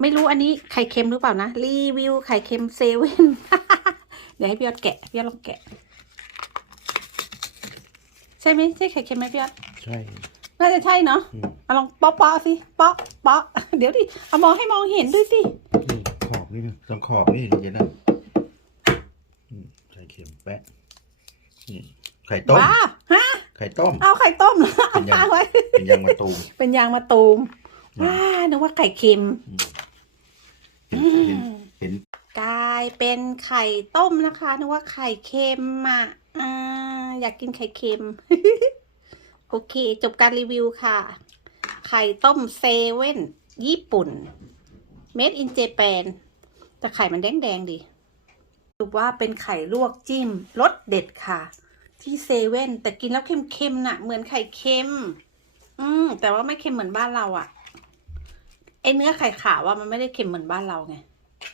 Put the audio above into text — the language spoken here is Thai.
ไม่รู้อันนี้ไข่เค็มหรือเปล่านะ รีวิวไข่เค็มเซเว่นเดี๋ยวให้พี่ยอดแกะ พี่ยอดลองแกะ ใช่ไหมใช่ไข่เค็มไหมพี่ยอดใช่ น่าจะใช่เนาะอืม เอาลองเปาะเปาะสิเปาะเปาะเดี๋ยวดิเอามองให้มองเห็นด้วยสิ นี่ขอบนี่นะตรงขอบนี่ถึงจะได้อืมใส่เค็มแปะนี่ไข่ต้ม ว้าฮะ ไข่ต้ม เอาไข่ต้มเหรอเป็นยังเอาไว้ เป็นยางมะตูมเป็นยางมะตูมอืมว้านึกว่าไข่เค็มเห็นเห็นเห็น กลาย เป็นไข่ต้มนะคะนึกว่าไข่เค็มอะอ่าอยากกินไข่เค็ม โอเค จบการรีวิวค่ะ ไข่ต้มเซเว่นญี่ปุ่น made in Japan แต่ไข่มันแดงๆดีสรุปว่าเป็นไข่ลวกจิ้มรสเด็ดค่ะ ที่เซเว่นแต่กินแล้วเค็มๆน่ะ เหมือนไข่เค็ม อืมแต่ว่าไม่เค็มเหมือนบ้านเราอะ่ะไอเนื้อไข่ขาวว่ามันไม่ได้เค็มเหมือนบ้านเราไง